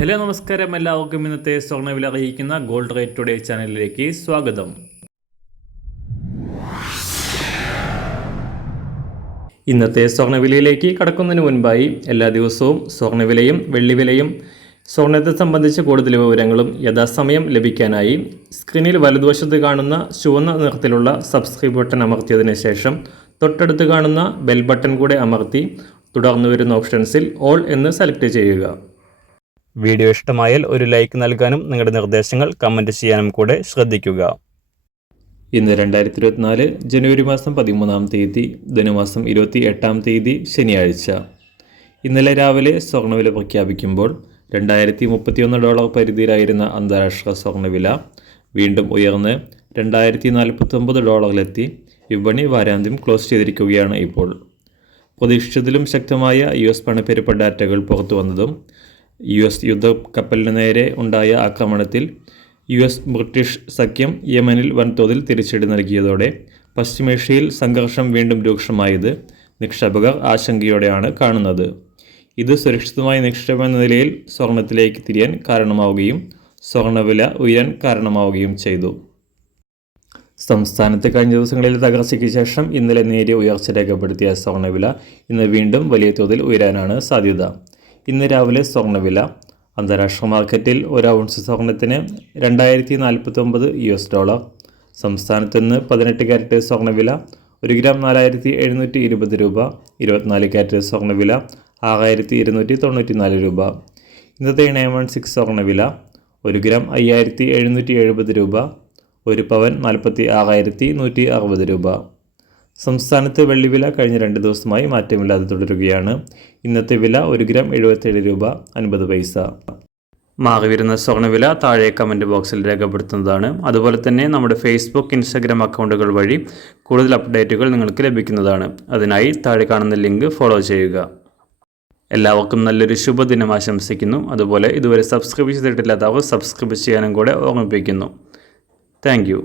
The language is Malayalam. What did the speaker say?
ഹലോ നമസ്കാരം, എല്ലാവർക്കും ഇന്നത്തെ സ്വർണ്ണവില അറിയിക്കുന്ന ഗോൾഡ് റേറ്റ് ടുഡേ ചാനലിലേക്ക് സ്വാഗതം. ഇന്നത്തെ സ്വർണ്ണവിലയിലേക്ക് കടക്കുന്നതിന് മുൻപായി എല്ലാ ദിവസവും സ്വർണ്ണവിലയും വെള്ളിവിലയും സ്വർണ്ണത്തെ സംബന്ധിച്ച കൂടുതൽ വിവരങ്ങളും യഥാസമയം ലഭിക്കാനായി സ്ക്രീനിൽ വലതുവശത്ത് കാണുന്ന ചുവന്ന നിറത്തിലുള്ള സബ്സ്ക്രൈബ് ബട്ടൺ അമർത്തിയതിനു ശേഷം തൊട്ടടുത്ത് കാണുന്ന ബെൽ ബട്ടൺ കൂടെ അമർത്തി തുടർന്ന് വരുന്ന ഓപ്ഷൻസിൽ ഓൾ എന്ന് സെലക്ട് ചെയ്യുക. വീഡിയോ ഇഷ്ടമായാൽ ഒരു ലൈക്ക് നൽകാനും നിങ്ങളുടെ നിർദ്ദേശങ്ങൾ കമൻറ്റ് ചെയ്യാനും കൂടെ ശ്രദ്ധിക്കുക. ഇന്ന് 2024 ജനുവരി മാസം 13 തീയതി, ധനുമാസം 28 ശനിയാഴ്ച. ഇന്നലെ രാവിലെ സ്വർണ്ണവില പ്രഖ്യാപിക്കുമ്പോൾ $2031 പരിധിയിലായിരുന്ന അന്താരാഷ്ട്ര സ്വർണ്ണവില വീണ്ടും ഉയർന്ന് $2049 വിപണി വാരാന്ത്യം ക്ലോസ് ചെയ്തിരിക്കുകയാണ്. ഇപ്പോൾ പ്രതീക്ഷിച്ചതിലും ശക്തമായ US പണപ്പെരുപ്പ ഡാറ്റകൾ പുറത്തു വന്നതും US യുദ്ധക്കപ്പലിന് നേരെ ഉണ്ടായ ആക്രമണത്തിൽ US ബ്രിട്ടീഷ് സഖ്യം യമനിൽ വൻതോതിൽ തിരിച്ചടി നൽകിയതോടെ പശ്ചിമേഷ്യയിൽ സംഘർഷം വീണ്ടും രൂക്ഷമായത് നിക്ഷേപകർ ആശങ്കയോടെയാണ് കാണുന്നത്. ഇത് സുരക്ഷിതമായ നിക്ഷേപം എന്ന നിലയിൽ സ്വർണത്തിലേക്ക് തിരിയാൻ കാരണമാവുകയും സ്വർണ്ണവില ഉയരാൻ കാരണമാവുകയും ചെയ്തു. സംസ്ഥാനത്ത് കഴിഞ്ഞ ദിവസങ്ങളിൽ തകർച്ചയ്ക്ക് ശേഷം ഇന്നലെ നേരിയ ഉയർച്ച രേഖപ്പെടുത്തിയ സ്വർണ്ണവില ഇന്ന് വീണ്ടും വലിയ തോതിൽ ഉയരാനാണ് സാധ്യത. ഇന്ന് രാവിലെ സ്വർണ്ണവില അന്താരാഷ്ട്ര മാർക്കറ്റിൽ ഒരു ഔൺസ് സ്വർണ്ണത്തിന് $2049, സംസ്ഥാനത്ത് നിന്ന് 18 കാരറ്റ് സ്വർണ്ണവില 1 ഗ്രാം 4720 രൂപ, 24 കാരറ്റ് സ്വർണ്ണവില 6294 രൂപ. ഇന്നത്തെ 916 സ്വർണ്ണവില 1 ഗ്രാം 5770 രൂപ, 1 പവൻ 46,160 രൂപ. സംസ്ഥാനത്ത് വെള്ളിവില കഴിഞ്ഞ 2 ദിവസമായി മാറ്റമില്ലാതെ തുടരുകയാണ്. ഇന്നത്തെ വില 1 ഗ്രാം 77 രൂപ 50 പൈസ. മാറിവരുന്ന സ്വർണ്ണവില താഴെ കമൻറ്റ് ബോക്സിൽ രേഖപ്പെടുത്തുന്നതാണ്. അതുപോലെ തന്നെ നമ്മുടെ ഫേസ്ബുക്ക്, ഇൻസ്റ്റാഗ്രാം അക്കൗണ്ടുകൾ വഴി കൂടുതൽ അപ്ഡേറ്റുകൾ നിങ്ങൾക്ക് ലഭിക്കുന്നതാണ്. അതിനായി താഴെ കാണുന്ന ലിങ്ക് ഫോളോ ചെയ്യുക. എല്ലാവർക്കും നല്ലൊരു ശുഭദിനം ആശംസിക്കുന്നു. അതുപോലെ ഇതുവരെ സബ്സ്ക്രൈബ് ചെയ്തിട്ടില്ലാത്തവർ സബ്സ്ക്രൈബ് ചെയ്യാനും കൂടെ ഓർമ്മിപ്പിക്കുന്നു. Thank you.